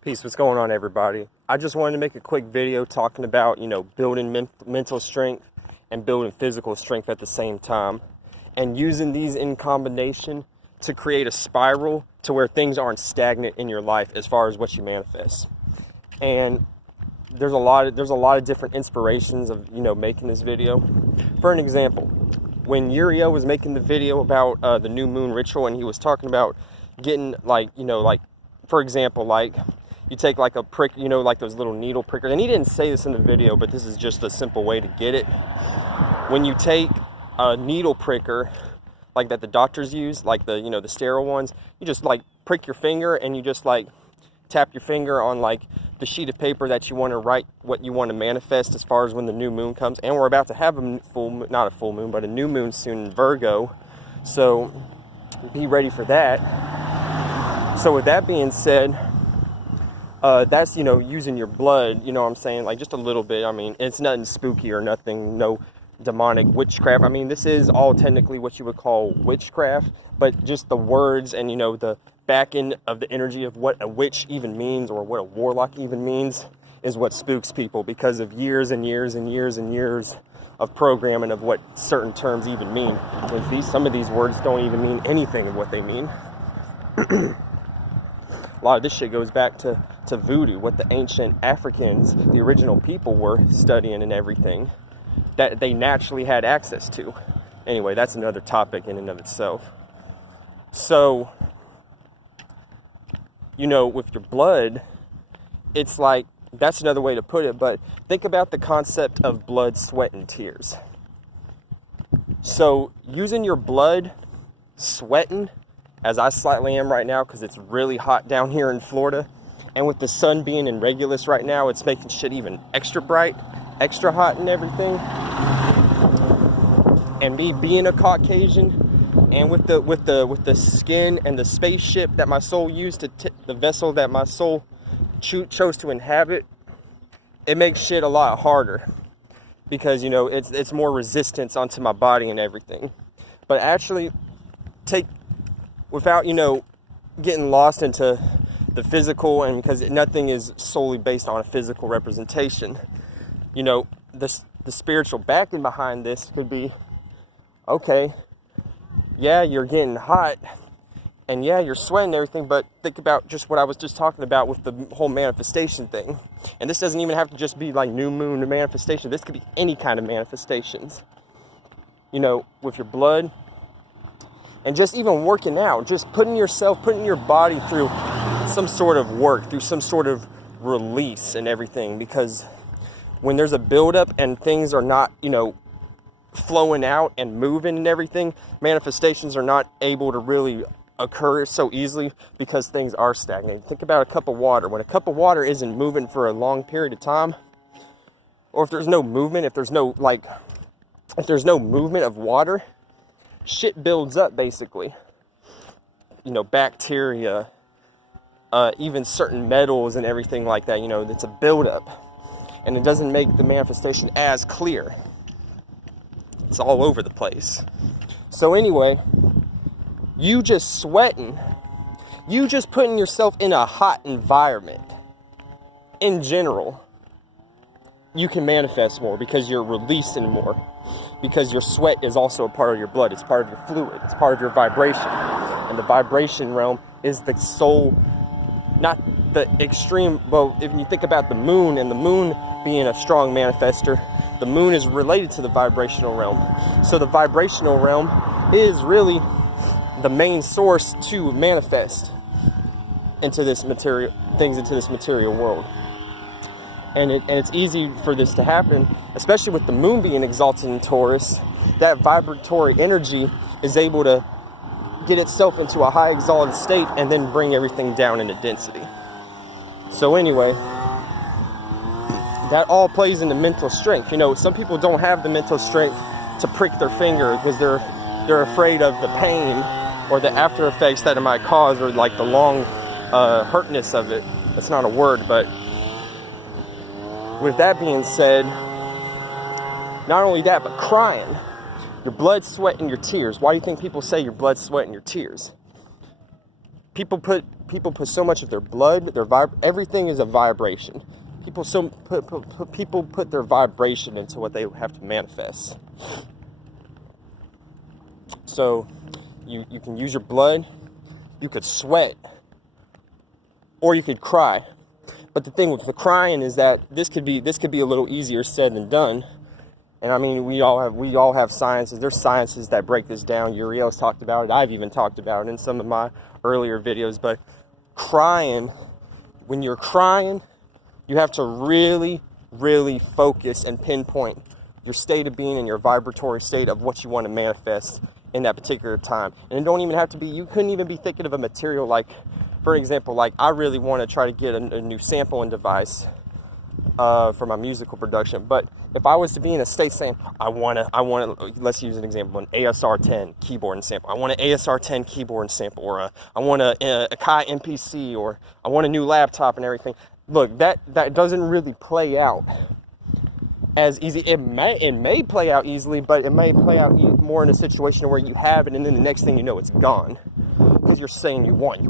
Peace, what's going on, everybody? I just wanted to make a quick video talking about, building mental strength and building physical strength at the same time, and using these in combination to create a spiral to where things aren't stagnant in your life as far as what you manifest. And there's a lot of different inspirations of, making this video. For an example, when Uriel was making the video about the new moon ritual, and he was talking about getting for example, you take like a prick, like those little needle prickers. And he didn't say this in the video, but this is just a simple way to get it. When you take a needle pricker, like that the doctors use, like the sterile ones, you just prick your finger and you just tap your finger on the sheet of paper that you want to write what you want to manifest as far as when the new moon comes. And we're about to have not a full moon, but a new moon soon in Virgo. So be ready for that. So with that being said, that's, using your blood, you know what I'm saying? Just a little bit. I mean, it's nothing spooky or nothing, no demonic witchcraft. I mean, this is all technically what you would call witchcraft, but just the words and, the back end of the energy of what a witch even means or what a warlock even means is what spooks people because of years and years and years and years of programming of what certain terms even mean. Some of these words don't even mean anything of what they mean. A lot of this shit goes back to voodoo, what the ancient Africans, the original people, were studying and everything that they naturally had access to. Anyway, that's another topic in and of itself. So, with your blood, it's that's another way to put it, but think about the concept of blood, sweat, and tears. So, using your blood, sweating, as I slightly am right now because it's really hot down here in Florida. And with the sun being in Regulus right now, it's making shit even extra bright, extra hot and everything. And me being a Caucasian, and with the skin and the spaceship that my soul used the vessel that my soul chose to inhabit, it makes shit a lot harder. Because, it's more resistance onto my body and everything. But actually, without, getting lost into the physical, and because nothing is solely based on a physical representation, the spiritual backing behind this could be, okay, yeah, you're getting hot, and yeah, you're sweating and everything, but think about just what I was just talking about with the whole manifestation thing. And this doesn't even have to just be new moon manifestation. This could be any kind of manifestations, with your blood. And just even working out, just putting your body through some sort of work, through some sort of release and everything. Because when there's a buildup and things are not, flowing out and moving and everything, manifestations are not able to really occur so easily because things are stagnant. Think about a cup of water. When a cup of water isn't moving for a long period of time, or if there's no movement, if there's no movement of water, shit builds up, basically. Bacteria, even certain metals and everything like that. It's a buildup, and it doesn't make the manifestation as clear. It's all over the place. So anyway, you just sweating, you just putting yourself in a hot environment, in general, you can manifest more because you're releasing more. Because your sweat is also a part of your blood. It's part of your fluid. It's part of your vibration. And the vibration realm is the soul, not the extreme. Well, if you think about the moon, and the moon being a strong manifester, the moon is related to the vibrational realm. So the vibrational realm is really the main source to manifest into this material, things into this material world. And it's easy for this to happen, especially with the moon being exalted in Taurus. That vibratory energy is able to get itself into a high exalted state and then bring everything down into density. So anyway, that all plays into mental strength. Some people don't have the mental strength to prick their finger because they're afraid of the pain or the after effects that it might cause, or the long hurtness of it. That's not a word, but with that being said, not only that, but crying. Your blood, sweat, and your tears. Why do you think people say your blood, sweat, and your tears? People put so much of their blood, everything is a vibration. People put their vibration into what they have to manifest. So you can use your blood, you could sweat, or you could cry. But the thing with the crying is that this could be a little easier said than done. And I mean, we all have sciences. There's sciences that break this down. Uriel's talked about it. I've even talked about it in some of my earlier videos. But crying, when you're crying, you have to really, really focus and pinpoint your state of being and your vibratory state of what you want to manifest in that particular time. And it don't even have to be, you couldn't even be thinking of a material like, for example, like I really want to try to get a new sampling device for my musical production. But if I was to be in a state saying, I want to, let's use an example, an ASR10 keyboard and sample. I want an ASR10 keyboard and sample, or I want a Akai MPC, or I want a new laptop and everything. Look, that doesn't really play out as easy. It may play out easily, but it may play out more in a situation where you have it and then the next thing you know, it's gone. Because you're saying you want.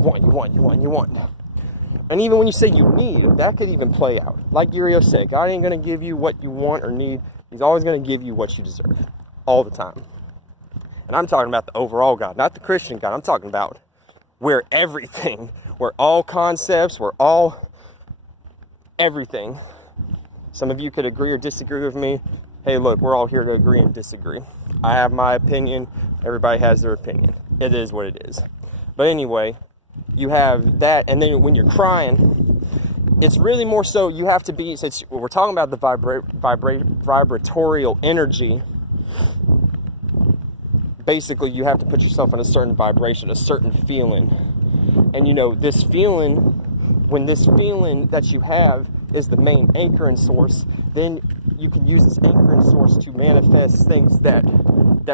And even when you say you need, that could even play out. Like Uriel said, God ain't going to give you what you want or need. He's always going to give you what you deserve. All the time. And I'm talking about the overall God, not the Christian God. I'm talking about where everything, where all concepts, where all everything. Some of you could agree or disagree with me. Hey, look, we're all here to agree and disagree. I have my opinion. Everybody has their opinion. It is what it is. But anyway, you have that, and then when you're crying, it's really more so you have to be, since we're talking about the vibratorial energy, basically you have to put yourself in a certain vibration, a certain feeling. And you know, this feeling, when this feeling that you have is the main anchoring source, then you can use this anchoring source to manifest things that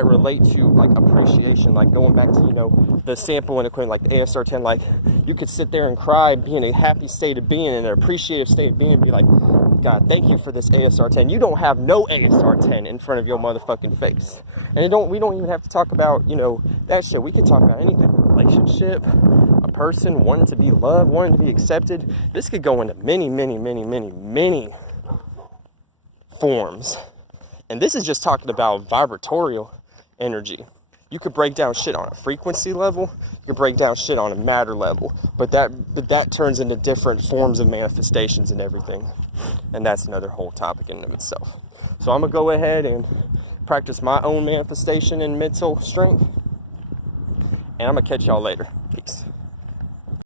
relate to like appreciation, like going back to, you know, the sample and equipment, like the ASR10. Like you could sit there and cry, be in a happy state of being, in an appreciative state of being, and be like, God, thank you for this ASR10. You don't have no ASR10 in front of your motherfucking face. And we don't even have to talk about, you know, that shit. We can talk about anything, a relationship, a person wanting to be loved, wanting to be accepted. This could go into many, many, many, many, many forms. And this is just talking about vibratorial energy. You could break down shit on a frequency level, you could break down shit on a matter level, but that turns into different forms of manifestations and everything. And that's another whole topic in and of itself. So I'm gonna go ahead and practice my own manifestation and mental strength, and I'm gonna catch y'all later.